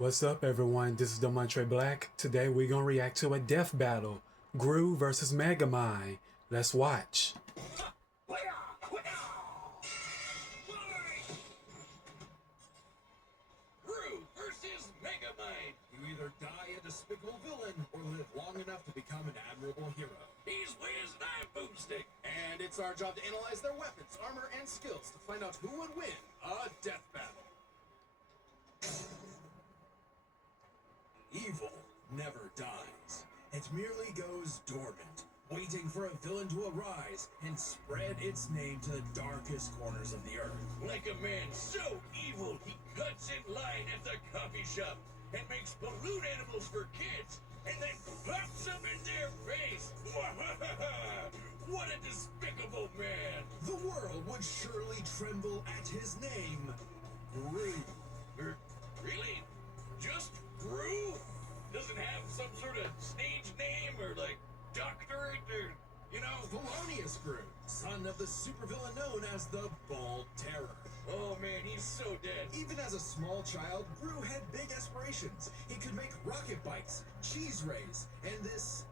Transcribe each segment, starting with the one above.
What's up, everyone? This is Demontre Black. Today we're gonna react to a death battle, Gru versus Megamind. Let's watch. Gru versus Megamind. You either die a despicable villain or live long enough to become an admirable hero. He's Wiz and I'm Boomstick. And it's our job to analyze their weapons, armor, and skills to find out who would win a death battle. Evil never dies. It merely goes dormant, waiting for a villain to arise and spread its name to the darkest corners of the earth. Like a man so evil he cuts in line at the coffee shop and makes balloon animals for kids and then pops them in their face. What a despicable man! The world would surely tremble at his name. Gru. Really? Just Gru? Doesn't have some sort of stage name or like doctorate or, Felonious Gru, son of the supervillain known as the Bald Terror. Oh man, he's so dead. Even as a small child, Gru had big aspirations. He could make rocket bikes, cheese rays, and this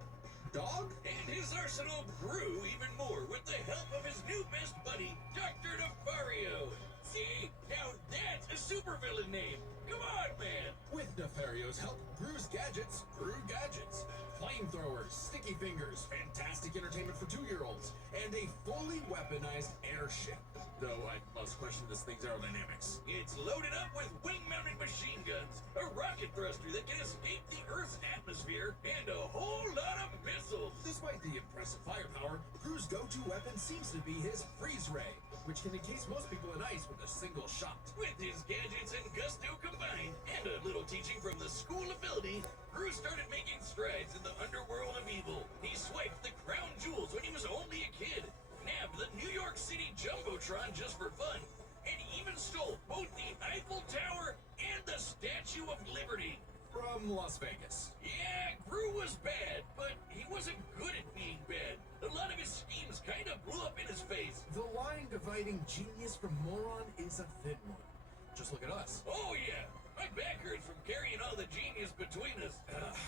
dog? And his arsenal grew even more with the help of his new best buddy, Dr. Nefario. See? Now that's a supervillain name. Come on, man. With Nefario's help, Gru's gadgets grew gadgets. Flamethrowers, sticky fingers, fantastic entertainment for 2-year-olds, and a fully weaponized airship. Though I must question this thing's aerodynamics. It's loaded up with wing-mounted machine guns, a rocket thruster that can escape the Earth's atmosphere, and a whole lot of missiles. Despite the impressive firepower, Gru's go-to weapon seems to be his freeze ray, which can encase most people in ice with a single shot. With his gadgets and gusto combined, and a little teaching from the school ability, Gru started making strides in the underworld of evil. He swiped the crown jewels when he was only a kid, nabbed the New York City Jumbotron just for fun, and even stole both the Eiffel Tower and the Statue of Liberty. From Las Vegas. Yeah, Gru was bad, but he wasn't good at being bad. A lot of his schemes kind of blew up in his face. The line dividing genius from moron is a thin one. Just look at us. Oh yeah, my back hurts from carrying all the genius between us.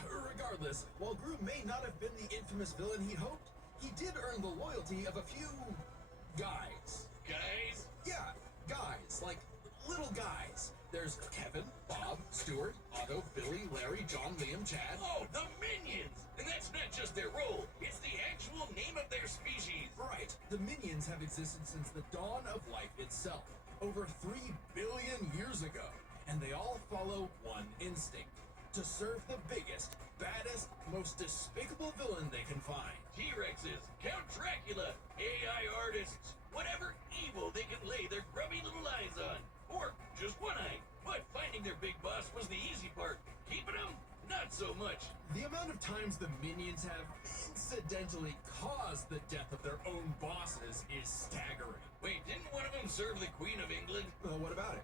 Regardless, while Gru may not have been the infamous villain he'd hoped, he did earn the loyalty of a few guys. Guys? Yeah, guys, like little guys. There's Kevin, Bob, Stuart, Otto, Billy, Larry, John, Liam, Chad. Oh, the Minions! And that's not just their role, it's the actual name of their species. Right. The Minions have existed since the dawn of life itself, over 3 billion years ago. And they all follow one instinct: to serve the biggest, baddest, most despicable villain they can find. T-Rexes, Count Dracula, AI artists, whatever evil they can lay their grubby little eyes on. Or just one eye. But finding their big boss was the easy part. Keeping them, not so much. The amount of times the Minions have incidentally caused the death of their own bosses is staggering. Wait, didn't one of them serve the Queen of England? What about it?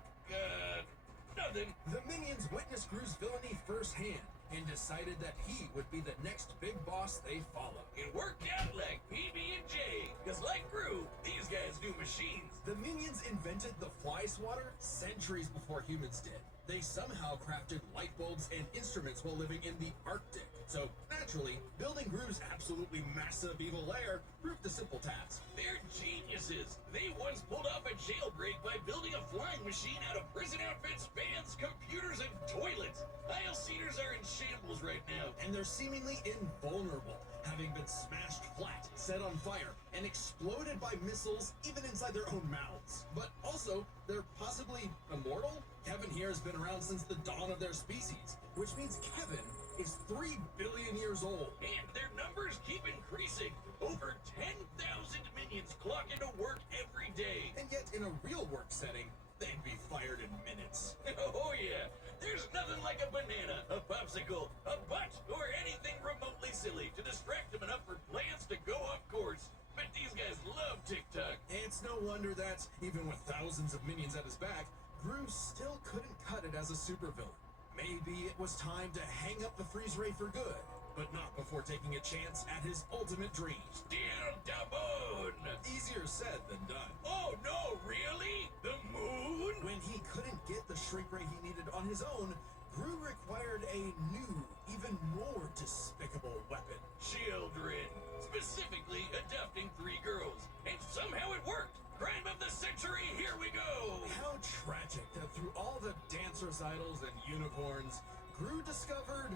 Nothing. The Minions witnessed Gru's villainy firsthand and decided that he would be the next big boss they follow. It worked out like PB&J, because like Gru, these guys do machines. The Minions invented the fly swatter centuries before humans did. They somehow crafted light bulbs and instruments while living in the Arctic. So, naturally, building Gru's absolutely massive evil lair proved a simple task. They're geniuses. They once pulled off a jailbreak by building a flying machine out of prison outfits, fans, computers, and toilets. Isle Cedars are in shambles right now, and they're seemingly invulnerable, having been smashed flat, set on fire, and exploded by missiles even inside their own mouths. But also, they're possibly immortal? Kevin here has been around since the dawn of their species, which means Kevin is 3 billion years old. And their numbers keep increasing. Over 10,000 minions clock into work every day. And yet, in a real work setting, they'd be fired in minutes. Oh yeah, there's nothing like a banana, a popsicle, a butt, or anything remotely silly to distract them enough for plans to go off course. But these guys love TikTok. It's no wonder that, even with thousands of minions at his back, Gru still couldn't cut it as a supervillain. Maybe it was time to hang up the freeze ray for good, but not before taking a chance at his ultimate dream. Steal the moon! Easier said than done. Oh no, really? The moon? When he couldn't get the shrink ray he needed on his own, Gru required a new, even more despicable weapon. Children. Specifically adopting 3 girls. And somehow it worked. Crime of the century, here we go! How tragic that through all the dance recitals and unicorns, Gru discovered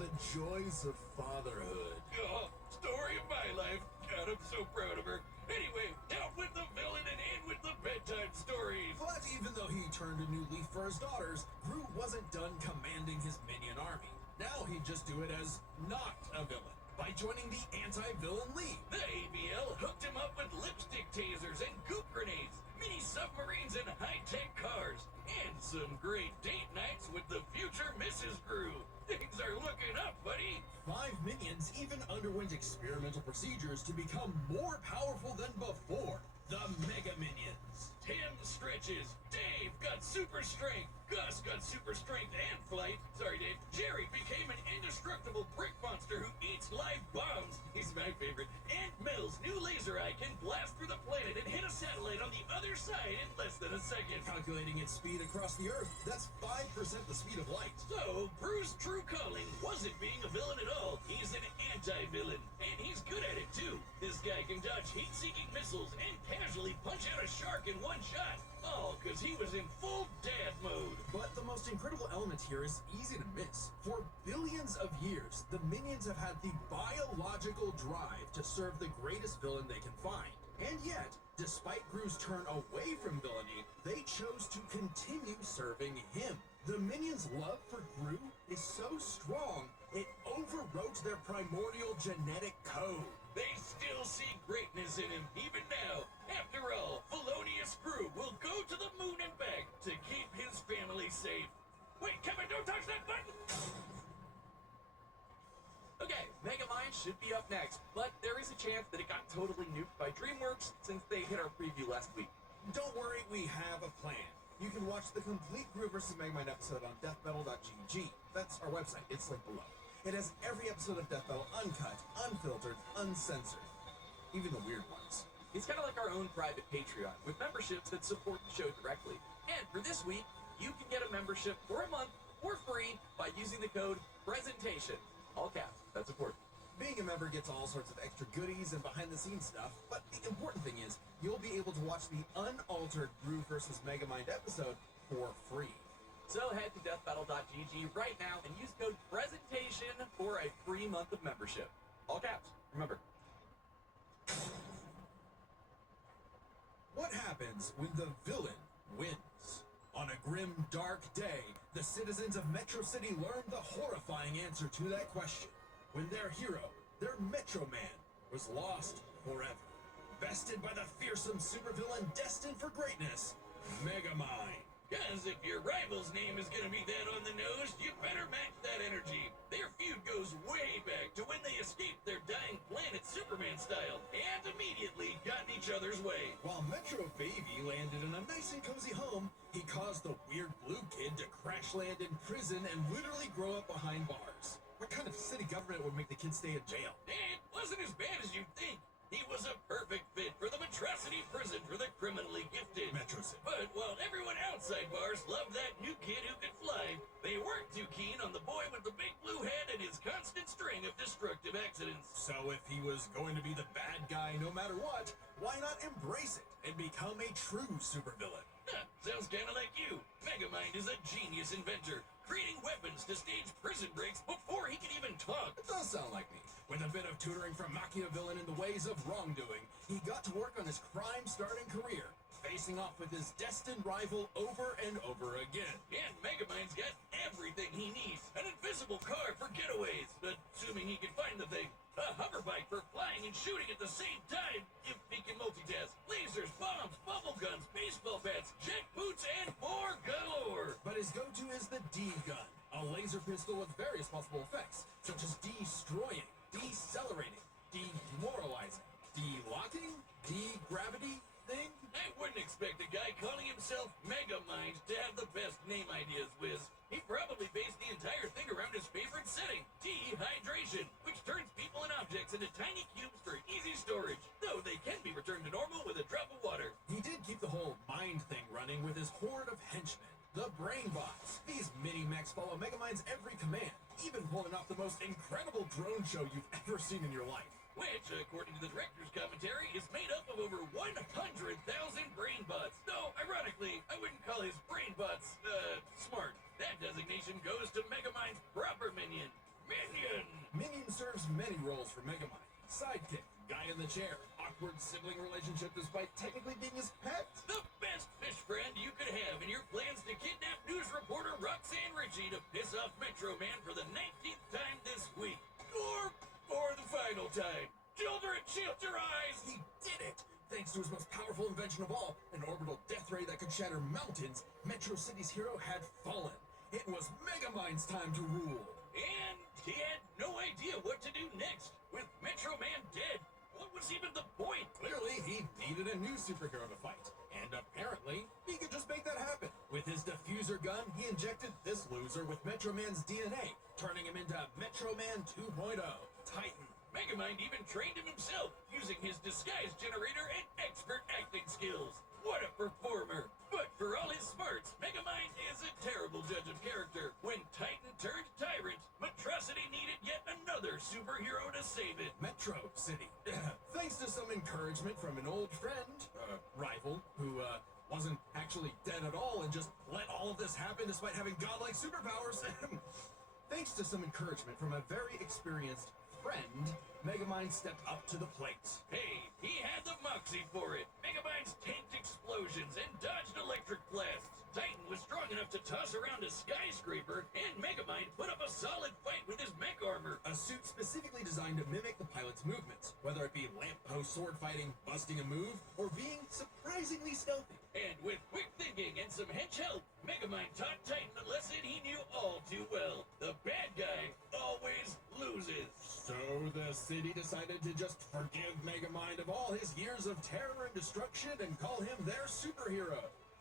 the joys of fatherhood. Oh, story of my life. God, I'm so proud of her. Anyway, out with the villain and in with the bedtime stories. But even though he turned a new leaf for his daughters, Gru wasn't done commanding his minion army. Now he'd just do it as not a villain, by joining the Anti-Villain League. The ABL hooked him up with lipstick tasers and goop grenades, mini submarines and high-tech cars, and some great date nights with the future Mrs. Gru. Things are looking up, buddy. 5 minions even underwent experimental procedures to become more powerful than before. The Mega Minions. Tim stretches. Dave got super strength. Gus got super strength and flight. Sorry, Dave. Jerry became an indestructible brick monster who eats live bombs. He's my favorite. And Mel's new laser eye can blast through the planet and hit a satellite on the other side in less than a second. Calculating its speed across the Earth, that's 5% the speed of light. So, Bruce's true calling wasn't being a villain at all. He's an anti-villain. And he's good at it, too. This guy can dodge heat-seeking missiles and casually punch out a shark in one shot. All because he was in full dad mode. But the most incredible element here is easy to miss. For billions of years, the minions have had the biological drive to serve the greatest villain they can find. And yet, despite Gru's turn away from villainy, they chose to continue serving him. The minions' love for Gru is so strong, it overwrote their primordial genetic code. They still see greatness in him, even now. After all, Felonious Gru will go to the moon and back to keep his family safe. Wait, Kevin, don't touch that button! Okay, Megamind should be up next, but there is a chance that it got totally nuked by DreamWorks since they hit our preview last week. Don't worry, we have a plan. You can watch the complete Gru vs. Megamind episode on deathmetal.gg. That's our website, it's linked below. It has every episode of Death Battle uncut, unfiltered, uncensored. Even the weird ones. It's kind of like our own private Patreon, with memberships that support the show directly. And for this week, you can get a membership for a month for free by using the code PRESENTATION. All caps, that's important. Being a member gets all sorts of extra goodies and behind-the-scenes stuff, but the important thing is, you'll be able to watch the unaltered Gru vs. Megamind episode for free. So head to deathbattle.gg right now and use code PRESENTATION for a free month of membership. All caps, remember. What happens when the villain wins? On a grim, dark day, the citizens of Metro City learned the horrifying answer to that question. When their hero, their Metro Man, was lost forever. Bested by the fearsome supervillain destined for greatness, Megamind. Cause if your rival's name is gonna be that on the nose, you better match that energy. Their feud goes way back to when they escaped their dying planet Superman style and immediately got in each other's way. While Metro Baby landed in a nice and cozy home, he caused the weird blue kid to crash land in prison and literally grow up behind bars. What kind of city government would make the kid stay in jail? It wasn't as bad as you'd think. He was a perfect fit for the Metrocity prison for the criminally gifted. Metro City. But while everyone outside bars loved that new kid who could fly, they weren't too keen on the boy with the big blue head and his constant string of destructive accidents. So if he was going to be the bad guy no matter what, why not embrace it and become a true supervillain? Huh, sounds kinda like you. Megamind is a genius inventor, creating weapons to stage prison breaks before he can even talk. It does sound like me. With a bit of tutoring from Machiavellian in the ways of wrongdoing, he got to work on his crime-starting career, facing off with his destined rival over and over again. And Megamind's got everything he needs. An invisible car for getaways, assuming he can find the thing. A hoverbike for flying and shooting at the same time, if he can multitask. Lasers, bombs, bubble guns, baseball bats, jet boots, and more galore. But his go-to is the D-gun, a laser pistol with various possible effects, such as destroying, decelerating, demoralizing, de-locking, de-gravity thing. I wouldn't expect a guy calling himself Megamind to have the best name ideas, Wiz. He probably based the entire thing around his favorite setting, dehydration, which turns people and objects into tiny cubes for easy storage, though they can be returned to normal with a drop of water. He did keep the whole mind thing running with his horde of henchmen, the Brainbots. These mini-mech attacks follow Megamind's every command, even pulling off the most incredible drone show you've ever seen in your life. Which, according to the director's commentary, is made up of over 100,000 brain bots. Though, ironically, I wouldn't call his brain bots, smart. That designation goes to Megamind's proper minion. Minion! Minion serves many roles for Megamind. Sidekick, guy in the chair, awkward sibling relationship despite technically being his pet. The best fish friend you could have in your plans to kidnap news reporter Roxanne Ritchie to piss off Metro Man for the 19th time this week. Or for the final time. Children, shield your eyes! He did it! Thanks to his most powerful invention of all, an orbital death ray that could shatter mountains, Metro City's hero had fallen. It was Megamind's time to rule. And he had no idea what to do next. With Metro Man dead, what was even the point? Clearly, he needed a new superhero to fight. And apparently, he could just make that happen. With his diffuser gun, he injected this loser with Metro Man's DNA, turning him into Metro Man 2.0, Titan. Megamind even trained him himself, using his disguise generator and expert acting skills. What a performer! But for all his smarts, Megamind is a terrible judge of character. When Titan turned tyrant, Metrocity needed yet another superhero to save it. Metro City. Thanks to some encouragement from an old friend, rival, who wasn't actually dead at all and just let all of this happen despite having godlike superpowers. Thanks to some encouragement from a very experienced friend, Megamind stepped up to the plate. Hey, he had the moxie for it. Megamind's tanked explosions and dodged electric blasts. Titan was strong enough to toss around a skyscraper, and Megamind put up a solid fight with his mech armor. A suit specifically designed to mimic the pilot's movements, whether it be lamppost sword fighting, busting a move, or being surprisingly stealthy. And with quick thinking and some hench help, Megamind taught Titan a lesson he knew all too well. The bad guy always loses. So the city decided to just forgive Megamind of all his years of terror and destruction and call him their superhero.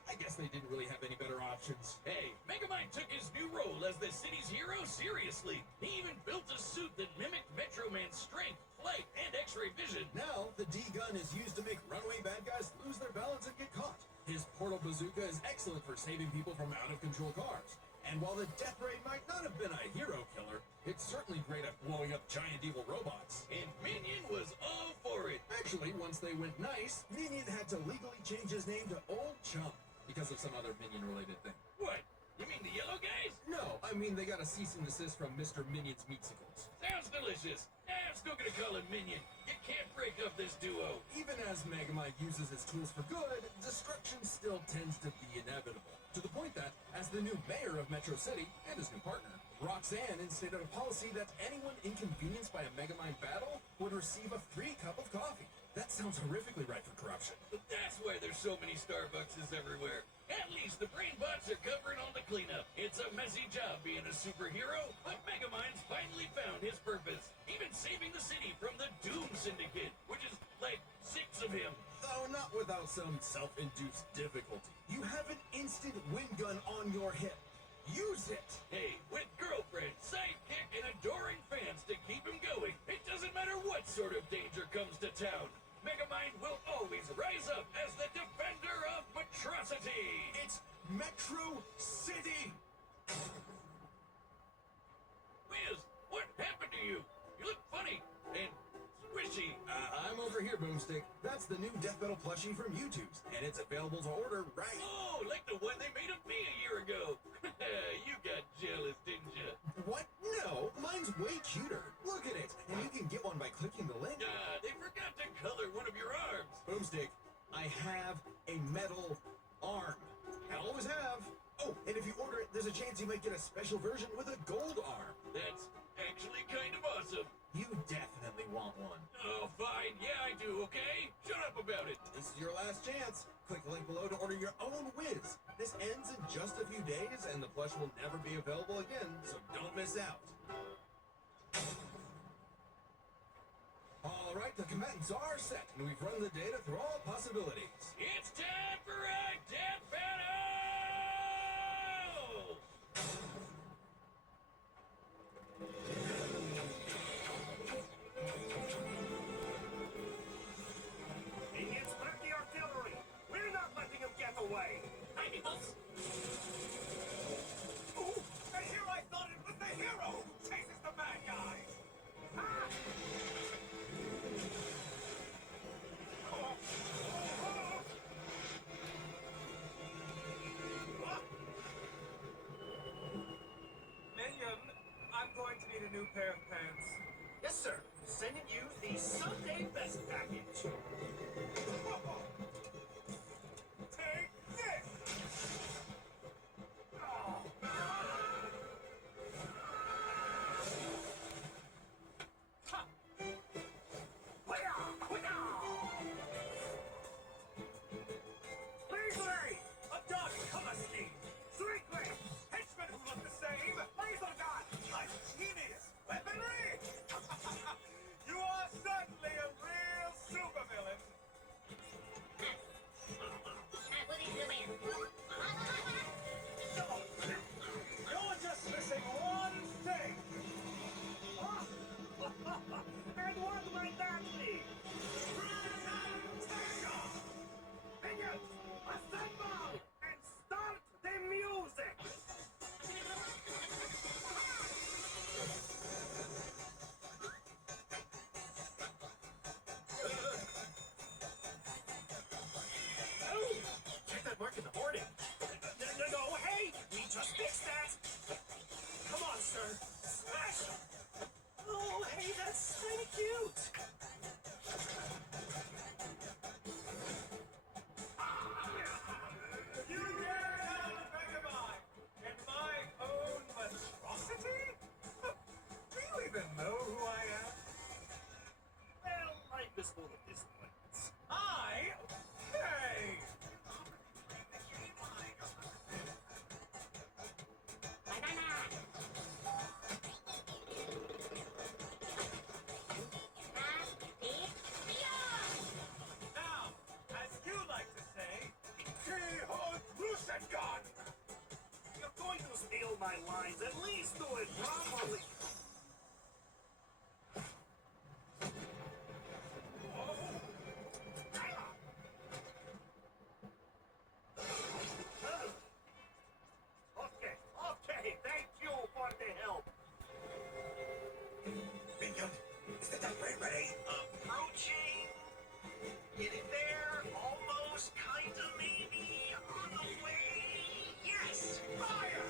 I guess they didn't really have any better options. Hey, Megamind took his new role as the city's hero seriously. He even built a suit that mimicked Metro Man's strength, flight, and X-ray vision. Now, the D-gun is used to make runaway bad guys lose their balance and get caught. His portal bazooka is excellent for saving people from out-of-control cars. And while the Death Ray might not have been a hero killer, it's certainly great at blowing up giant evil robots. And Minion was all for it. Actually, once they went nice, Minion had to legally change his name to Old Chum because of some other Minion-related thing. What? You mean the yellow guys? No, I mean they got a cease and desist from Mr. Minion's Meatsicles. Sounds delicious. I'm still gonna call him Minion. You can't break up this duo. Even as Megamind uses his tools for good, destruction still tends to be inevitable. To the point that, as the new mayor of Metro City and his new partner, Roxanne instituted a policy that anyone inconvenienced by a Megamind battle would receive a free cup of coffee. That sounds horrifically ripe for corruption. But that's why there's so many Starbuckses everywhere. At least the brain bots are covering all the cleanup. It's a messy job being a superhero, but Megamind's finally found his purpose. Even saving the city from the Doom Syndicate, which is like 6 of him. Though not without some self-induced difficulty. You have an instant wind gun on your hip. Use it! Hey, with girlfriend, sidekick, and adoring fans to keep him going, it doesn't matter what sort of danger comes to town. Megamind will always rise up as the defender of Metrocity! It's Metro City! Wiz, what happened to you? You look funny and squishy. I'm over here, Boomstick. That's the new Death Metal plushie from YouTube's, and it's available to order right. Oh, like the one they made of me a year ago. You got jealous, didn't you? What? No, mine's way cuter. Look at it, and you can get one by clicking the link. They forgot to color one of your arms. Boomstick, I have a metal arm. I always have. Oh, and if you order it, there's a chance you might get a special version with a gold arm. That's actually kind of awesome. You definitely want one. Oh, fine. Yeah, I do, okay? Shut up about it. This is your last chance. Click the link below to order your own Wiz. This ends in just a few days, and the plush will never be available again, so don't miss out. All right, the combatants are set, and we've run the data through all possibilities. It's time for a death battle! Minions, mark the artillery! We're not letting them get away! Hi, peoples. Ooh, I hear need a new pair of pants. Yes, sir. Sending you the Sunday Best Package. Take this! Oh. Ha! Weasley! A dog color scheme! Strictly! Henchmen who look the same! Laser gun! A genius! Weaponry! You are certainly a real supervillain! You're just missing one thing! And what might that be? Minions, assemble and start the music! Oh, check that mark in the hoarding. No, hey, we just fixed that. Come on, sir, smash him. Oh, hey, that's kind of cute. You dare challenge Megamind and my own monstrosity? Do you even know who I am? Well, life is full of disappointments. Hey! Now, as you like to say, Lucian You're going to steal my lines, at least do it properly. Okay, thank you for the help. Minion, is the death ray ready? Approaching. Getting there. Almost. Kinda. Maybe. On the way. Yes. Fire.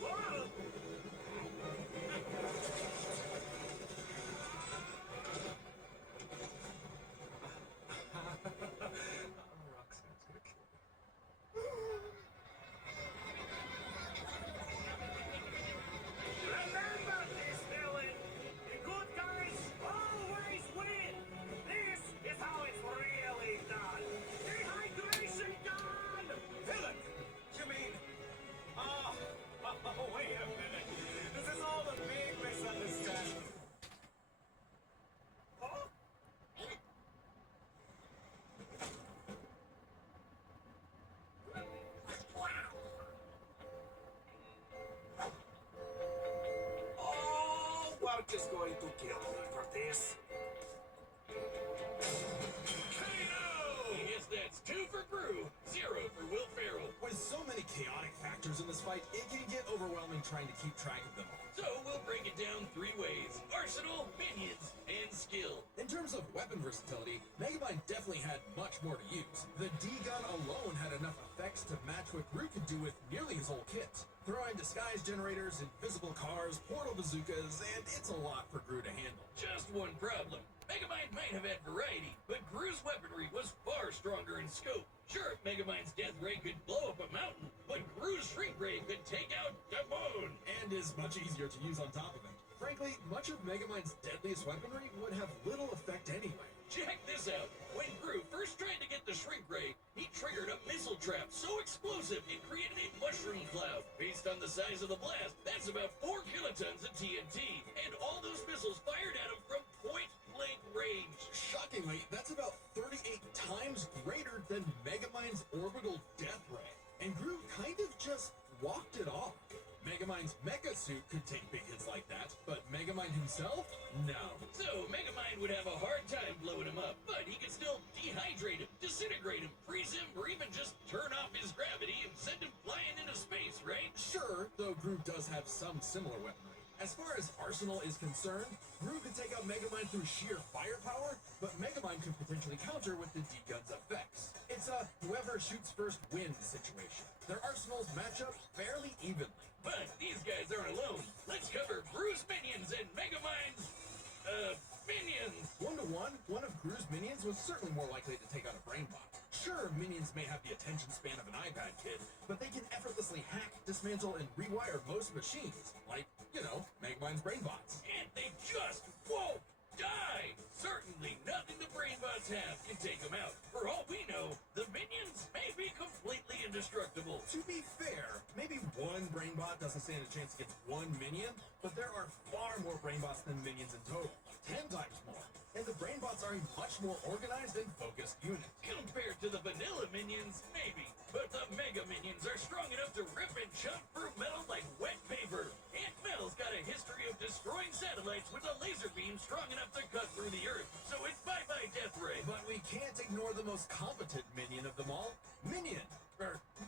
Whoa. Roxanne's gonna kill me. Remember this, villain! The good guys always win! This is how it's really done! Dehydration gun! Villain! You mean... Oh, wait a minute. This is all a big misunderstanding. Huh? Oh, we're just going to kill me for this. I guess that's 2 for Gru, 0 for Will Ferrell. With so many chaotic factors in this fight, it can get overwhelming trying to keep track of them all. So we'll break it down 3 ways: arsenal, minions, and skill. In terms of weapon versatility, Megamind definitely had much more to use. The D-Gun alone had enough effects to match what Gru could do with nearly his whole kit. Throw in disguise generators, invisible cars, portal bazookas, and it's a lot for Gru to handle. Just one problem. Megamind might have had variety, but Gru's weaponry was far stronger in scope. Sure, Megamind's death ray could blow up a mountain, but Gru's shrink ray could take out the moon. And is much easier to use on top of it. Frankly, much of Megamind's deadliest weaponry would have little effect anyway. Check this out. When Gru first tried to get the shrink ray, he triggered a missile trap so explosive it created a mushroom cloud. Based on the size of the blast, that's about 4 kilotons of TNT, and all those missiles fired at him from point-blank range. Shockingly, that's about 38 times greater than Megamind's orbital death ray. And Gru kind of just walked it off. Megamind's mecha suit could take big hits like that, but Megamind himself? No. So Megamind would have a hard time blowing him up, but he could still dehydrate him, disintegrate him, freeze him, or even just turn off his gravity and send him flying into space, right? Sure, though Gru does have some similar weaponry. As far as Arsenal is concerned, Gru could take out Megamind through sheer firepower, but Megamind could potentially counter with the D-Gun's effects. It's a whoever shoots first wins situation. Their arsenals match up fairly evenly. But these guys aren't alone. Let's cover Gru's minions and Megamind's, minions. 1-to-1, one of Gru's minions was certainly more likely to take out a brainbot. Sure, minions may have the attention span of an iPad kid, but they can effortlessly hack, dismantle, and rewire most machines. Like, Megamind's brainbots. And they just won't die. Certainly nothing the brainbots have can take them out. For all we know, the minions may be completely indestructible. To be fair, maybe one brainbot doesn't stand a chance against one minion, but there are far more brainbots than minions in total. 10 times more. And the brainbots are a much more organized and focused unit. Compared to the vanilla minions, maybe. But the mega minions are strong enough to rip and chunk through metal like wet paper. Aunt Mel's got a history of destroying satellites with a laser beam strong enough to cut through the Earth. So it's bye-bye Death Ray. But we can't ignore the most competent minion of them all.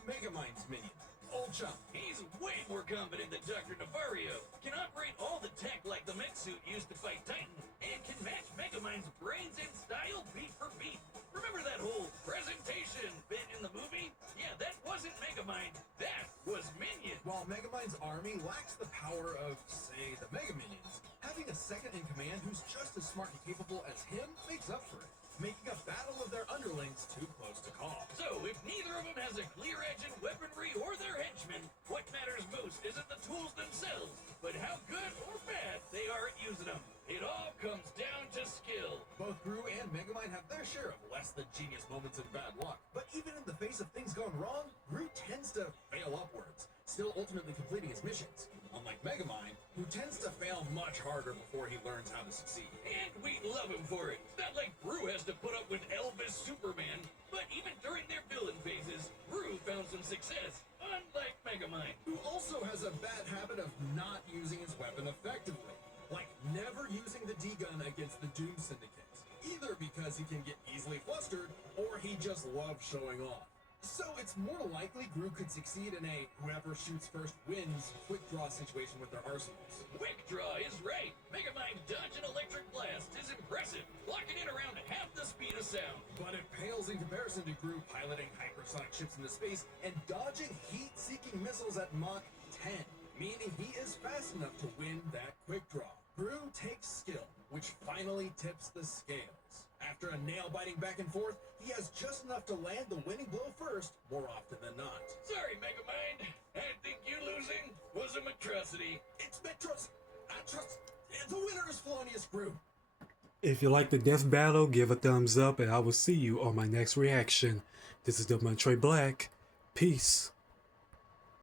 Megamind's minion. Old Chum. He's way more competent than Dr. Nefario. Can operate all the tech like the mech suit used to fight Titan, and can match Megamind's brains and style beat for beat. Remember that whole presentation bit in the movie? Yeah, that wasn't Megamind. That was Minion. While Megamind's army lacks the power of, say, the Mega Minions, having a second in command who's just as smart and capable as him makes up for it, making a battle of their underlings too close to call. So, if neither of them has a clear edge in weaponry or their henchmen, what matters most isn't the tools themselves, but how good or bad they are at using them. It all comes down to skill. Both Gru and Megamind have their share of less than genius moments and bad luck, but even in the face of things going wrong, Gru tends to fail upwards, still ultimately completing his missions. Unlike Megamind, who tends to fail much harder before he learns how to succeed. And we love him for it. It's not like Gru has to put up with Elvis Superman, but even during their villain phases, Gru found some success, unlike Megamind. Who also has a bad habit of not using his weapon effectively. Like never using the D-gun against the Doom Syndicate. Either because he can get easily flustered, or he just loves showing off. So it's more likely Gru could succeed in a whoever shoots first wins quick draw situation with their arsenals. Quick draw is right. Megamind dodge an electric blast is impressive, blocking it around half the speed of sound. But it pales in comparison to Gru piloting hypersonic ships into space and dodging heat-seeking missiles at Mach 10, meaning he is fast enough to win that quick draw. Gru takes skill, which finally tips the scales. After a nail-biting back and forth, he has just enough to land the winning blow first, more often than not. Sorry, Megamind. I think you losing was a atrocity. It's Metros. The winner is Felonious Gru. If you like the death battle, give a thumbs up and I will see you on my next reaction. This is Dev Montroy Black. Peace.